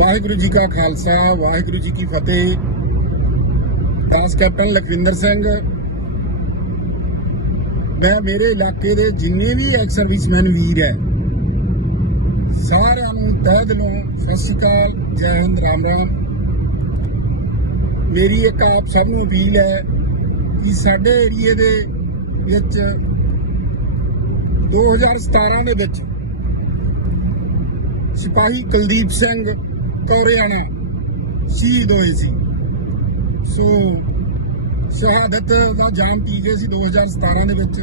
ਵਾਹਿਗੁਰੂ ਜੀ ਕਾ ਖਾਲਸਾ, ਵਾਹਿਗੁਰੂ ਜੀ ਕੀ ਫਤਿਹ। ਦਾਸ ਕੈਪਟਨ ਲਖਵਿੰਦਰ ਸਿੰਘ, ਮੈਂ ਮੇਰੇ ਇਲਾਕੇ ਦੇ ਜਿੰਨੇ ਵੀ ਐਕਸ ਸਰਵਿਸਮੈਨ ਵੀਰ ਹੈ, ਸਾਰਿਆਂ ਨੂੰ ਤਹਿ ਦਿਲੋਂ ਸਤਿ ਸ਼੍ਰੀ ਅਕਾਲ, ਜੈ ਹਿੰਦ, ਰਾਮ ਰਾਮ। ਮੇਰੀ ਇੱਕ ਆਪ ਸਭ ਨੂੰ ਅਪੀਲ ਹੈ ਕਿ ਸਾਡੇ ਏਰੀਏ ਦੇ ਵਿੱਚ 2017 ਦੇ ਵਿੱਚ ਸਿਪਾਹੀ ਕੁਲਦੀਪ ਸਿੰਘ ਕੌਰਿਆਣਾ ਸ਼ਹੀਦ ਹੋਏ ਸੀ। ਸੋ ਸ਼ਹਾਦਤ ਦਾ ਜਾਮ ਪੀ ਗਏ ਸੀ 2017 ਦੇ ਵਿੱਚ।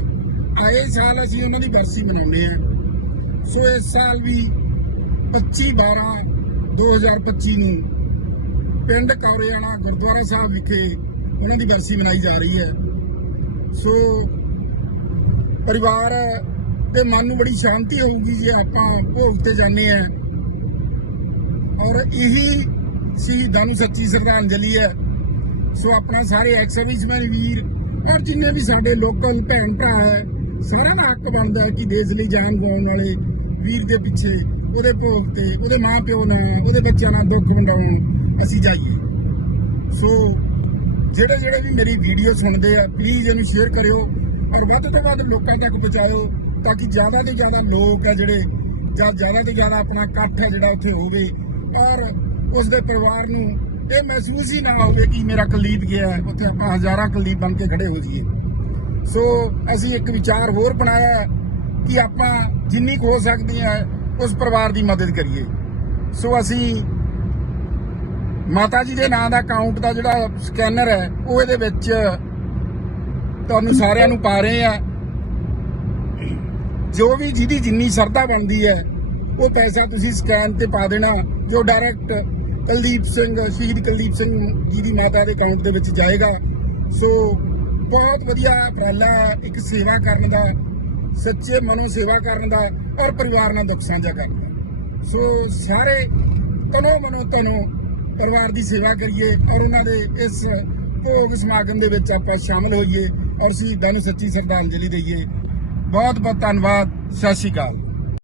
ਆਏ ਸਾਲ ਅਸੀਂ ਉਹਨਾਂ ਦੀ ਬਰਸੀ ਮਨਾਉਂਦੇ ਆ ਸੋ ਇਸ ਸਾਲ ਵੀ 25 12 2025 ਨੂੰ ਪਿੰਡ ਕੌਰਿਆਣਾ ਗੁਰਦੁਆਰਾ ਸਾਹਿਬ ਵਿਖੇ ਉਹਨਾਂ ਦੀ ਬਰਸੀ ਮਨਾਈ ਜਾ ਰਹੀ ਹੈ। ਸੋ ਪਰਿਵਾਰ ਦੇ ਮਨ ਨੂੰ ਬੜੀ ਸ਼ਾਂਤੀ ਹੋਊਗੀ ਜੇ ਆਪਾਂ ਭੋਗ ਤੇ ਜਾਂਦੇ ਆ ਔਰ ਇਹੀ ਸ਼ਹੀਦਾਂ ਨੂੰ ਸੱਚੀ ਸ਼ਰਧਾਂਜਲੀ ਹੈ। ਸੋ ਆਪਣਾ ਸਾਰੇ ਐਕਸ ਵੀਰ ਔਰ ਜਿੰਨੇ ਵੀ ਸਾਡੇ ਲੋਕਲ ਭੈਣ ਭਰਾ ਹੈ, ਸਾਰਿਆਂ ਦਾ ਹੱਕ ਬਣਦਾ ਹੈ ਕਿ ਦੇਸ਼ ਲਈ ਜਾਨ ਗਵਾਉਣ ਵਾਲੇ ਵੀਰ ਦੇ ਪਿੱਛੇ ਉਹਦੇ ਭੋਗ ਤੇ, ਉਹਦੇ ਮਾਂ ਪਿਓ ਨਾਲ, ਉਹਦੇ ਬੱਚਿਆਂ ਨਾਲ ਦੁੱਖ ਵੰਡਾਉਣ ਅਸੀਂ ਜਾਈਏ। ਸੋ ਜਿਹੜੇ ਜਿਹੜੇ ਵੀ ਮੇਰੀ ਵੀਡੀਓ ਸੁਣਦੇ ਆ ਪਲੀਜ਼ ਇਹਨੂੰ ਸ਼ੇਅਰ ਕਰਿਓ ਔਰ ਵੱਧ ਤੋਂ ਵੱਧ ਲੋਕਾਂ ਤੱਕ ਪਹੁੰਚਾਓ ਤਾਂ ਕਿ ਜ਼ਿਆਦਾ ਤੋਂ ਜ਼ਿਆਦਾ ਲੋਕ ਆ ਜਿਹੜੇ ਜਾਂ ਜ਼ਿਆਦਾ ਤੋਂ ਜ਼ਿਆਦਾ ਆਪਣਾ ਇਕੱਠ ਹੈ ਜਿਹੜਾ ਉੱਥੇ ਹੋਵੇ ਔਰ ਉਸ ਦੇ ਪਰਿਵਾਰ ਨੂੰ ਇਹ ਮਹਿਸੂਸ ਹੀ ਨਾ ਹੋਵੇ ਕਿ ਮੇਰਾ ਕਲੀਬ ਗਿਆ ਹੈ, ਉੱਥੇ ਆਪਾਂ ਹਜ਼ਾਰਾਂ ਕਲੀਬ ਬਣ ਕੇ ਖੜੇ ਹੋ ਜਾਈਏ। ਸੋ ਅਸੀਂ ਇੱਕ ਵਿਚਾਰ ਹੋਰ ਬਣਾਇਆ ਕਿ ਆਪਾਂ ਜਿੰਨੀ ਕੁ ਹੋ ਸਕਦੀ ਹੈ, ਉਸ ਪਰਿਵਾਰ ਦੀ ਮਦਦ ਕਰੀਏ। ਸੋ ਅਸੀਂ ਮਾਤਾ ਜੀ ਦੇ ਨਾਂ ਦਾ ਅਕਾਊਂਟ ਦਾ ਜਿਹੜਾ ਸਕੈਨਰ ਹੈ, ਉਹ ਇਹਦੇ ਵਿੱਚ ਤੁਹਾਨੂੰ ਸਾਰਿਆਂ ਨੂੰ ਪਾ ਰਹੇ ਆ ਜੋ ਵੀ ਜਿਹਦੀ ਜਿੰਨੀ ਸ਼ਰਧਾ ਬਣਦੀ ਹੈ, ਉਹ ਪੈਸਾ ਤੁਸੀਂ ਸਕੈਨ ਤੇ ਪਾ ਦੇਣਾ। ਜੋ ਡਾਇਰੈਕਟ ਕੁਲਦੀਪ ਸਿੰਘ, ਸ਼ਹੀਦ ਕੁਲਦੀਪ ਸਿੰਘ ਜੀ ਦੀ ਮਾਤਾ ਦੇ ਅਕਾਊਂਟ ਦੇ ਵਿੱਚ ਜਾਏਗਾ। ਸੋ ਬਹੁਤ ਵਧੀਆ ਉਪਰਾਲਾ, ਇੱਕ ਸੇਵਾ ਕਰਨ ਦਾ, ਸੱਚੇ ਮਨੋਂ ਸੇਵਾ ਕਰਨ ਦਾ ਔਰ ਪਰਿਵਾਰ ਨਾਲ ਦੁੱਖ ਸਾਂਝਾ ਕਰਨ ਦਾ। ਸੋ ਸਾਰੇ ਤਨੋ ਮਨੋ ਤਨੋ ਪਰਿਵਾਰ ਦੀ ਸੇਵਾ ਕਰੀਏ ਔਰ ਉਹਨਾਂ ਦੇ ਇਸ ਭੋਗ ਸਮਾਗਮ ਦੇ ਵਿੱਚ ਆਪਾਂ ਸ਼ਾਮਲ ਹੋਈਏ ਔਰ ਸ਼ਹੀਦਾਂ ਨੂੰ ਸੱਚੀ ਸ਼ਰਧਾਂਜਲੀ ਦਈਏ। ਬਹੁਤ ਬਹੁਤ ਧੰਨਵਾਦ, ਸਤਿ ਸ਼੍ਰੀ ਅਕਾਲ।